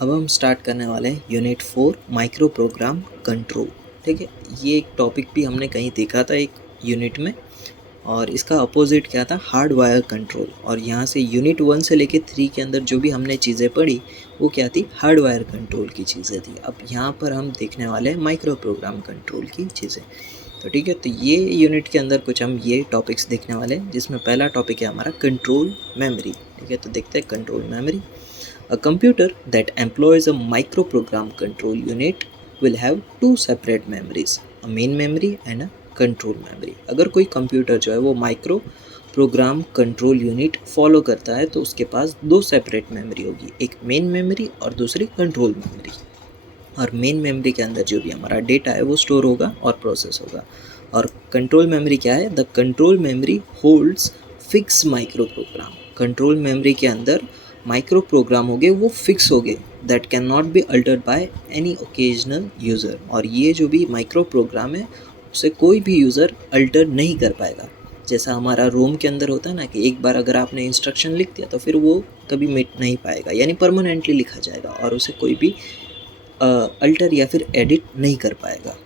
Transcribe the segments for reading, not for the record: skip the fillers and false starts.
अब हम स्टार्ट करने वाले हैं यूनिट 4 माइक्रो प्रोग्राम कंट्रोल। ठीक है, ये एक टॉपिक भी हमने कहीं देखा था एक यूनिट में, और इसका अपोजिट क्या था, हार्डवायर कंट्रोल। और यहाँ से यूनिट 1 से लेके 3 के अंदर जो भी हमने चीज़ें पढ़ी वो क्या थी, हार्डवायर कंट्रोल की चीज़ें थी। अब यहाँ पर हम देखने वाले हैं माइक्रो प्रोग्राम कंट्रोल की चीज़ें। तो ठीक है, तो ये यूनिट के अंदर कुछ हम ये टॉपिक्स देखने वाले हैं, जिसमें पहला टॉपिक है हमारा कंट्रोल मेमोरी। ठीक है, तो देखते हैं control memory. A computer that employs a microprogram control unit will have two separate memories, a main memory and a control memory. अगर कोई कंप्यूटर जो है वो micro program control unit follow करता है तो उसके पास दो सेपरेट मेमोरी होगी, एक मेन मेमोरी और दूसरी कंट्रोल मेमोरी। और मेन मेमोरी के अंदर जो भी हमारा डेटा है वो स्टोर होगा और प्रोसेस होगा। और कंट्रोल मेमोरी क्या है, the control memory holds fix micro program. Control memory के अंदर माइक्रो प्रोग्राम हो गए वो फिक्स हो गए, that can not be altered by any occasional user. और ये जो भी माइक्रो प्रोग्राम है उसे कोई भी यूज़र अल्टर नहीं कर पाएगा। जैसा हमारा रोम के अंदर होता है ना कि एक बार अगर आपने इंस्ट्रक्शन लिख दिया तो फिर वो कभी मिट नहीं पाएगा, यानी परमानेंटली लिखा जाएगा और उसे कोई भी अल्टर या फिर एडिट नहीं कर पाएगा।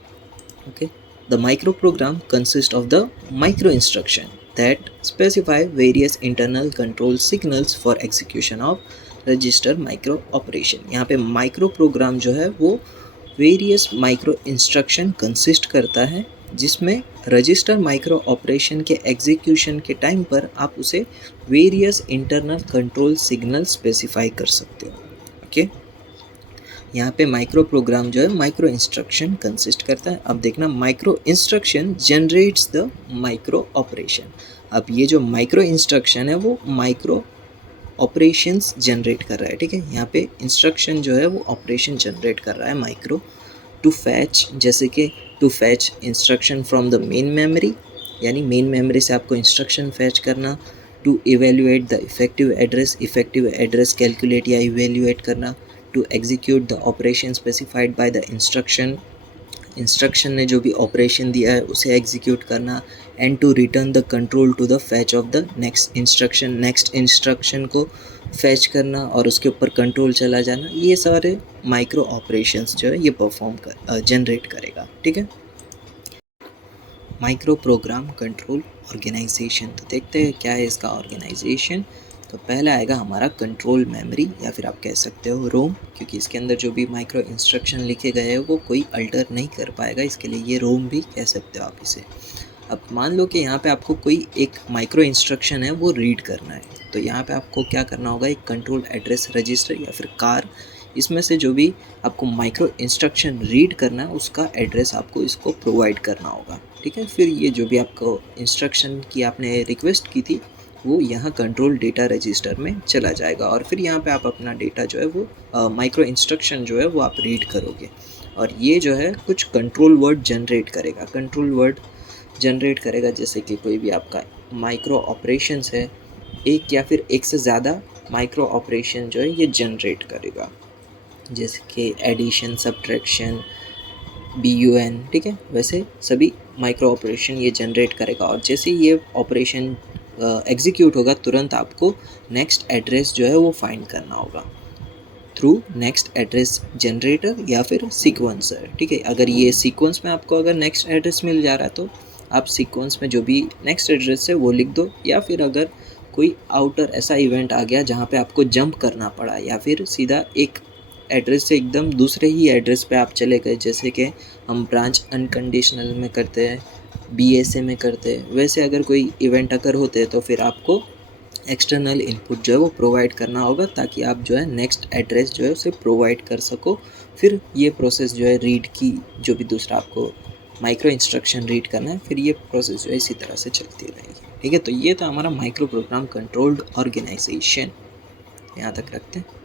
Okay, the micro program consist of the micro instruction that specify various internal control signals for execution of register micro operation। यहाँ पे माइक्रो प्रोग्राम जो है वो वेरियस माइक्रो इंस्ट्रक्शन कंसिस्ट करता है, जिसमें रजिस्टर माइक्रो ऑपरेशन के एग्जीक्यूशन के टाइम पर आप उसे various internal control signal specify कर सकते हो। ओके, यहाँ पे माइक्रो प्रोग्राम जो है माइक्रो इंस्ट्रक्शन कंसिस्ट करता है। अब देखना, micro instruction generates the micro operation. अब ये जो माइक्रो इंस्ट्रक्शन है वो माइक्रो ऑपरेशंस जनरेट कर रहा है। ठीक है, यहाँ पे इंस्ट्रक्शन जो है वो ऑपरेशन जनरेट कर रहा है माइक्रो। टू फैच, जैसे कि to fetch instruction from the main memory, यानी मेन मेमोरी से आपको इंस्ट्रक्शन फैच करना। To evaluate the effective address calculate या इवेल्युएट करना। To execute the operation specified by the instruction ने जो भी ऑपरेशन दिया है उसे एग्जीक्यूट करना। And to return the control to the fetch of the next instruction को फैच करना और उसके ऊपर कंट्रोल चला जाना। ये सारे माइक्रो ऑपरेशंस जो है ये जनरेट करेगा। ठीक है, माइक्रो प्रोग्राम कंट्रोल ऑर्गेनाइजेशन। तो देखते हैं क्या है इसका ऑर्गेनाइजेशन। तो पहला आएगा हमारा कंट्रोल मेमोरी, या फिर आप कह सकते हो रोम, क्योंकि इसके अंदर जो भी माइक्रो इंस्ट्रक्शन लिखे गए हैं वो कोई अल्टर नहीं कर पाएगा, इसके लिए ये रोम भी कह सकते हो आप इसे। अब मान लो कि यहाँ पे आपको कोई एक माइक्रो इंस्ट्रक्शन है वो रीड करना है, तो यहाँ पे आपको क्या करना होगा, एक कंट्रोल एड्रेस रजिस्टर या फिर कार, इसमें से जो भी आपको माइक्रो इंस्ट्रक्शन रीड करना है उसका एड्रेस आपको इसको प्रोवाइड करना होगा। ठीक है, फिर ये जो भी आपको इंस्ट्रक्शन की आपने रिक्वेस्ट की थी वो यहाँ कंट्रोल डेटा रजिस्टर में चला जाएगा, और फिर यहाँ पे आप अपना डेटा जो है वो माइक्रो इंस्ट्रक्शन जो है वो आप रीड करोगे, और ये जो है कुछ कंट्रोल वर्ड जनरेट करेगा। जैसे कि कोई भी आपका माइक्रो ऑपरेशंस है, एक या फिर एक से ज़्यादा माइक्रो ऑपरेशन जो है ये जनरेट करेगा, जैसे कि एडिशन, सब्ट्रैक्शन, BUN। ठीक है, वैसे सभी माइक्रो ऑपरेशन ये जनरेट करेगा, और जैसे ये ऑपरेशन एग्जीक्यूट होगा तुरंत आपको नेक्स्ट एड्रेस जो है वो फाइंड करना होगा थ्रू नेक्स्ट एड्रेस जनरेटर या फिर सीक्वेंसर। ठीक है, अगर ये सीक्वेंस में आपको अगर नेक्स्ट एड्रेस मिल जा रहा है तो आप सीक्वेंस में जो भी नेक्स्ट एड्रेस है वो लिख दो, या फिर अगर कोई आउटर ऐसा इवेंट आ गया जहाँ पे आपको जंप करना पड़ा या फिर सीधा एक एड्रेस से एकदम दूसरे ही एड्रेस पे आप चले गए, जैसे कि हम ब्रांच अनकंडीशनल में करते हैं, BSA में करते हैं, वैसे अगर कोई इवेंट अगर होते हैं तो फिर आपको एक्सटर्नल इनपुट जो है वो प्रोवाइड करना होगा, ताकि आप जो है नेक्स्ट एड्रेस जो है उसे प्रोवाइड कर सको। फिर ये प्रोसेस जो है रीड की, जो भी दूसरा आपको माइक्रो इंस्ट्रक्शन रीड करना है, फिर ये प्रोसेस जो है इसी तरह से चलती रहेगी। ठीक है, तो ये था हमारा माइक्रो प्रोग्राम कंट्रोल्ड ऑर्गेनाइजेशन। यहाँ तक रखते हैं।